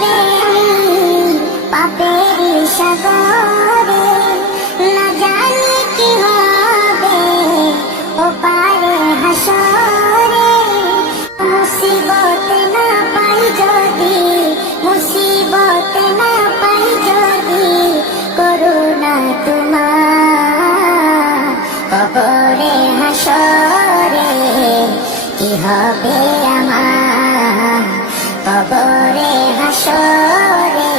ডুবে পাপের সাগরে, না জানি কি হবে ও পারে হাসরে। মুসিবত না পাই যদি, মুসিবত না পাই যদি, করুণা তোমার কবরে হাসরে কি হবে আমার, কবরে হাসরে